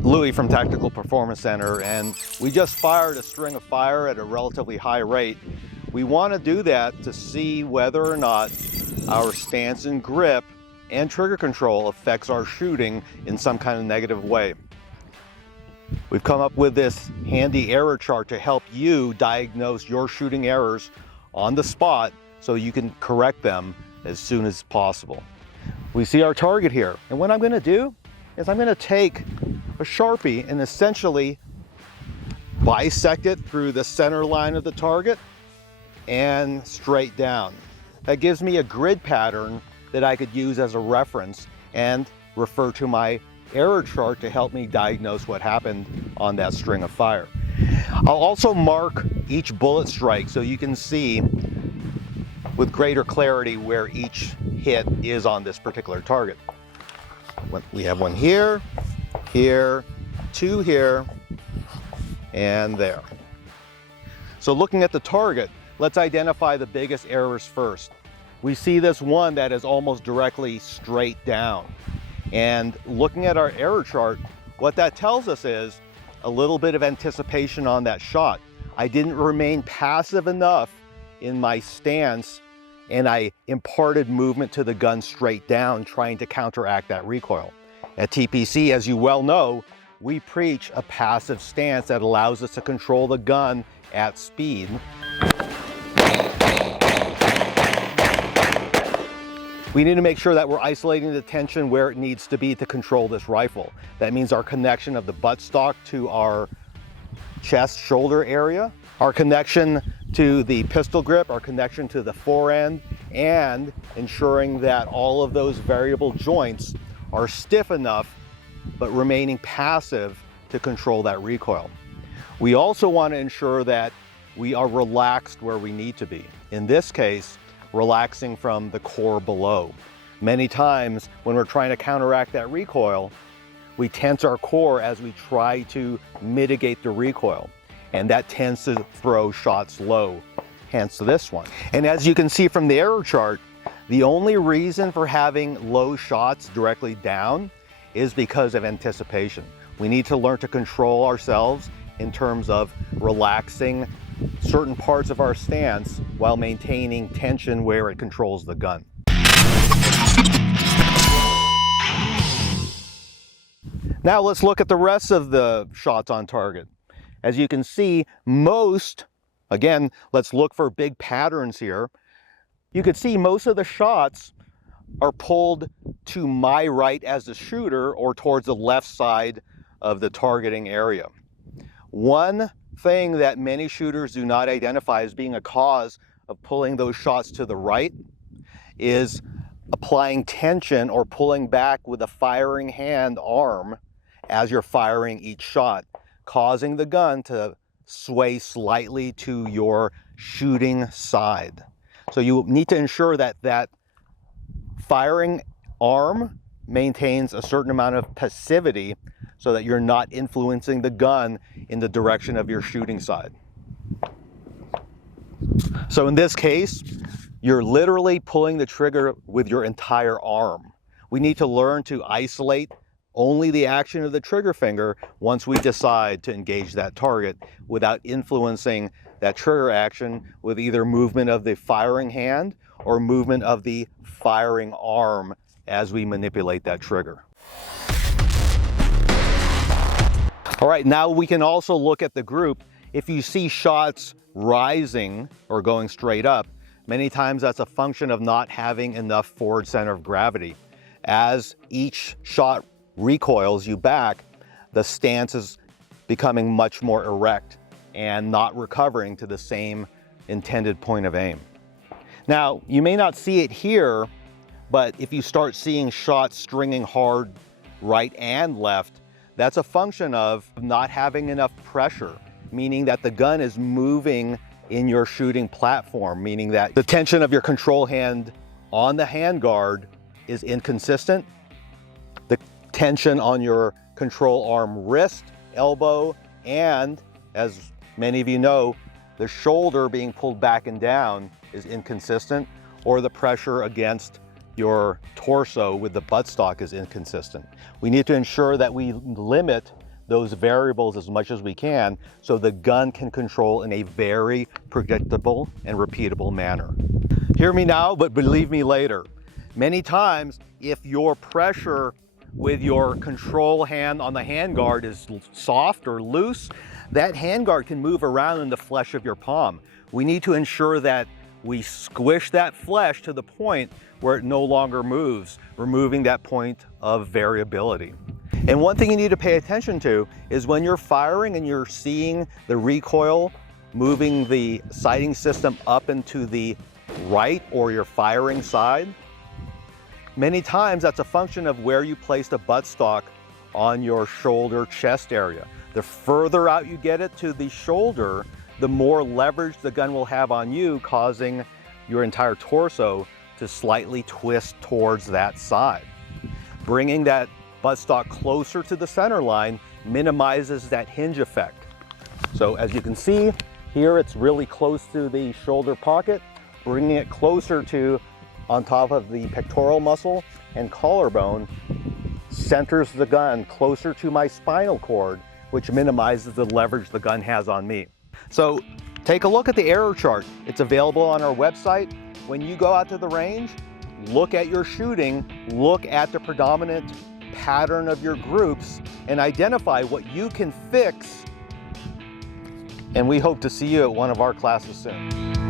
Louis from Tactical Performance Center, and we just fired a string of fire at a relatively high rate. We want to do that to see whether or not our stance and grip and trigger control affects our shooting in some kind of negative way. We've come up with this handy error chart to help you diagnose your shooting errors on the spot so you can correct them as soon as possible. We see our target here, and what I'm going to do is I'm going to take a Sharpie and essentially bisect it through the center line of the target and straight down. That gives me a grid pattern that I could use as a reference and refer to my error chart to help me diagnose what happened on that string of fire. I'll also mark each bullet strike so you can see with greater clarity where each hit is on this particular target. We have one here, here, two here, and there. So looking at the target, let's identify the biggest errors first. We see this one that is almost directly straight down. And looking at our error chart, what that tells us is a little bit of anticipation on that shot. I didn't remain passive enough in my stance, and I imparted movement to the gun straight down, trying to counteract that recoil. At TPC, as you well know, we preach a passive stance that allows us to control the gun at speed. We need to make sure that we're isolating the tension where it needs to be to control this rifle. That means our connection of the buttstock to our chest shoulder area, our connection to the pistol grip, our connection to the forend, and ensuring that all of those variable joints are stiff enough but remaining passive to control that recoil. We also want to ensure that we are relaxed where we need to be. In this case, relaxing from the core below. Many times when we're trying to counteract that recoil, we tense our core as we try to mitigate the recoil, and that tends to throw shots low, hence this one. And as you can see from the error chart, the only reason for having low shots directly down is because of anticipation. We need to learn to control ourselves in terms of relaxing certain parts of our stance while maintaining tension where it controls the gun. Now let's look at the rest of the shots on target. As you can see, again, let's look for big patterns here. You can see most of the shots are pulled to my right as the shooter or towards the left side of the targeting area. One thing that many shooters do not identify as being a cause of pulling those shots to the right is applying tension or pulling back with a firing hand arm as you're firing each shot, causing the gun to sway slightly to your shooting side. So you need to ensure that that firing arm maintains a certain amount of passivity so that you're not influencing the gun in the direction of your shooting side. So in this case, you're literally pulling the trigger with your entire arm. We need to learn to isolate only the action of the trigger finger once we decide to engage that target without influencing that trigger action with either movement of the firing hand or movement of the firing arm as we manipulate that trigger. All right, now we can also look at the group. If you see shots rising or going straight up, many times that's a function of not having enough forward center of gravity. As each shot recoils you back, the stance is becoming much more erect and not recovering to the same intended point of aim. Now, you may not see it here, but if you start seeing shots stringing hard right and left, that's a function of not having enough pressure, meaning that the gun is moving in your shooting platform, meaning that the tension of your control hand on the handguard is inconsistent. The tension on your control arm wrist, elbow, and as many of you know, the shoulder being pulled back and down is inconsistent, or the pressure against your torso with the buttstock is inconsistent. We need to ensure that we limit those variables as much as we can so the gun can control in a very predictable and repeatable manner. Hear me now, but believe me later. Many times, if your pressure with your control hand on the handguard is soft or loose, that handguard can move around in the flesh of your palm. We need to ensure that we squish that flesh to the point where it no longer moves, removing that point of variability. And one thing you need to pay attention to is when you're firing and you're seeing the recoil moving the sighting system up into the right or your firing side, many times that's a function of where you place the buttstock on your shoulder chest area. The further out you get it to the shoulder, the more leverage the gun will have on you, causing your entire torso to slightly twist towards that side. Bringing that buttstock closer to the center line minimizes that hinge effect. So as you can see here, it's really close to the shoulder pocket. Bringing it closer to on top of the pectoral muscle and collarbone centers the gun closer to my spinal cord, which minimizes the leverage the gun has on me. So take a look at the error chart. It's available on our website. When you go out to the range, look at your shooting, look at the predominant pattern of your groups, and identify what you can fix. And we hope to see you at one of our classes soon.